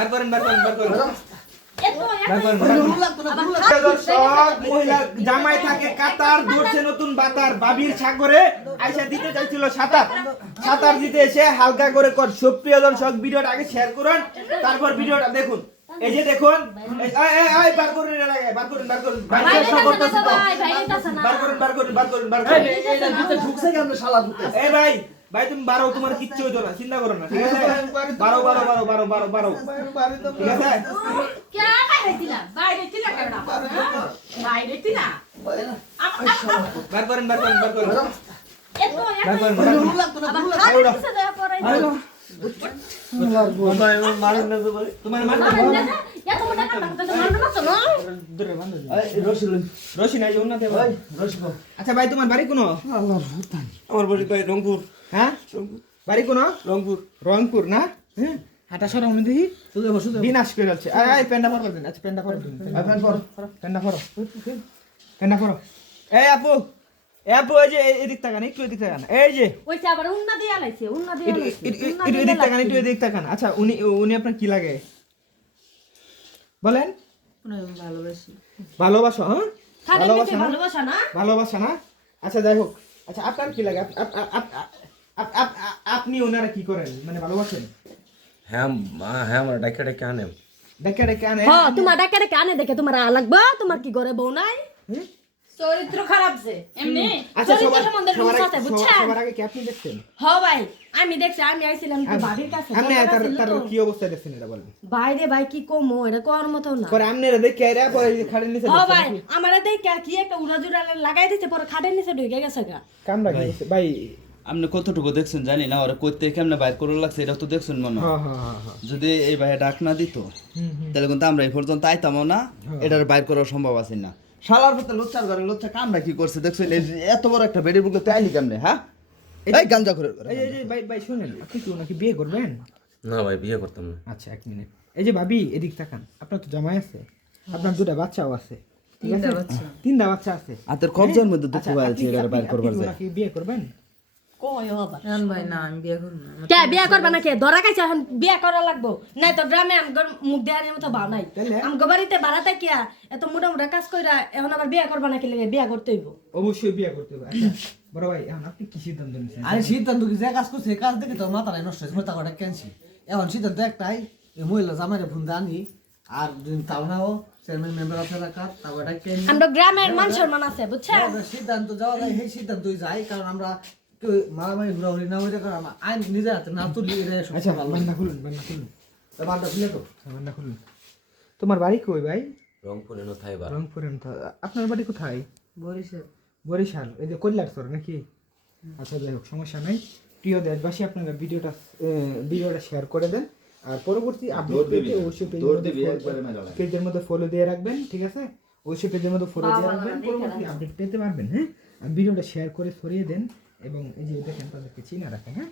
বার করেন বার করেন বার করেন মহিলা জামাই থাকে কাতার ধরছে নতুন বাতার বাবির সাগরে আইসা দিতে চাইছিল সাঁতার দিতে এসে হালকা করে কর সুপ্রিয় দর্শক ভিডিওটা আগে শেয়ার করুন তারপর ভিডিওটা দেখুন এই যে দেখুন এই বার করুন এর আগে বার করুন ভাই চেষ্টা করতেছি তো বার করুন এটা ভিতরে ঢুকছে কেন শালা ঢুকছে এই ভাই তুমি বারো তোমার কিচ্ছু হইতো না চিন্তা করো না ঠিক আছে বারো ঠিক আছে বার করেন তোমার রশি নাই আচ্ছা ভাই তোমার বাড়ি কোন আমার বাড়ি ভাই রংপুর হ্যাঁ বাড়ি কোন রংপুর না হ্যাঁ হাঁটা সরা আমি দেখি বিনাশ করে যাচ্ছে এই পেন্ডা পরো দিন আচ্ছা পেন্ডা পরো এই আপু এই যে এদিক তাকান একটু এদিক তাকান এই যে ওইটা আবার উন্না দিয়া লাইছে এদিক তাকান একটু এদিক তাকান আচ্ছা উনি আপনার কি লাগে বলেন ভালোবাসো হ্যাঁ ভালোবাসা না আচ্ছা যাই হোক আচ্ছা আপনার কি লাগে আপনি ওনারা কি করেন মানে ভালোবাসেন হ্যাঁ আমার ডাক্তারকে আনে হ্যাঁ তোমার ডাক্তারে কানে দেখে তোমার লাগবে তোমার কি করে বউ নাই চরিত্র খারাপ যে এমনি আচ্ছা চরিত্র সম্বন্ধে রুলস আছে বুঝছেন সবার আগে কি আপনি দেখছেন হ্যাঁ ভাই আমি দেখছি আমি আইছিলাম তো বাড়ির কাছে আপনি তার কি অবস্থা দেখছেন এটা বলেন ভাই কি কমো এটা কোয়ার মতো না পরে আমনেরা দেখে এরা পরে খাড়ের নিচে হ্যাঁ ভাই আমারে দেখে কি একটা উড়াজুড়া লাগাই দিতে পরে খাটের নিচে ঢুকে গেছে গা কামড়া গেছে ভাই আপনি কতটুকু দেখছেন জানি না ওরা কইতে কেমনে বাইর করে লাগছে এটা তো দেখছেন মনে হয়। হ্যাঁ যদি এই ভাই ডাক না দিত তাহলে কিন্তু আমরা এই পর্যন্ত আইতামও না এটার বাইর করার সম্ভব আছে না শালার ভিতরে লোচ্চার ঘরে লোচ্চা কামরা কি করছে দেখছেন এত বড় একটা বেডির বুকে তাইলি কেমনে হ্যাঁ এই গাঞ্জা করে এই ভাই শুনেন আপনি কি ওনাকে বিয়ে করবেন না ভাই বিয়ে করতাম না আচ্ছা এক মিনিট এই যে ভাবি এদিক তাকান আপনার তো জামাই আছে আপনার দুটো বাচ্চাও আছে ঠিক আছে তিনটা বাচ্চা আছে হাতের কবজার মধ্যে দুঃখ আছে এটা বাইর করবার যায় ওনাকে বিয়ে করবেন কে বিয়া করবা না কে ধরা খাইছে এখন বিয়া করা লাগবো নাই তো গ্রামে আমগর মুখ দেহানের মতো ভাও নাই আমগো বাড়িতে ভাড়াতে কিয়া এত মোটা কাজ কইরা এখন আবার বিয়া করবা না কি লাগে বিয়া করতে হইব অবশ্যই বিয়ে করতে হবে আচ্ছা বড় ভাই এখন আপনি কি সিদ্ধান্ত নিছেন আরে সিদ্ধান্ত কি যে কাজ করছে কাজ দেখে তো মাথায় নষ্ট হয়েছে মাথা কটা ক্যান্সি এখন সিদ্ধান্ত একটাই এই মহিলা জামাইরে ফোন আনি আর যদি তাও নাও চেয়ারম্যান মেম্বার অফ এলাকার তাও এটা ক্যান্সি আমরা গ্রামের মান সম্মান আছে বুঝছেন সিদ্ধান্ত যাওয়া যায় সেই সিদ্ধান্তই যাই কারণ আমরা কেউ মারামারি ঘোরাঘুরি না হইলে কারণ আমার আইন নিজের হাতে না তুলি আচ্ছা বান্না খুলুন বান্ধা খুলে তো বান্না খুলুন তোমার বাড়ি কই ভাই রংপুরে না থাই বার রংপুরে আপনার বাড়ি কোথায় বরিশাল এই যে কল্যাণপুর নাকি আচ্ছা যাই হোক সমস্যা নাই প্রিয় দেশবাসী আপনারা ভিডিওটা শেয়ার করে দেন আর পরবর্তী আপডেট পেতে অবশ্যই পেজের মধ্যে ফলো দিয়ে রাখবেন ঠিক আছে অবশ্যই পেজের মধ্যে ফলো দিয়ে রাখবেন পরবর্তী আপডেট পেতে পারবেন হ্যাঁ আর ভিডিওটা শেয়ার করে ছড়িয়ে দেন এবং এই যে দেখেন তাদেরকে চিনা রাখেন হ্যাঁ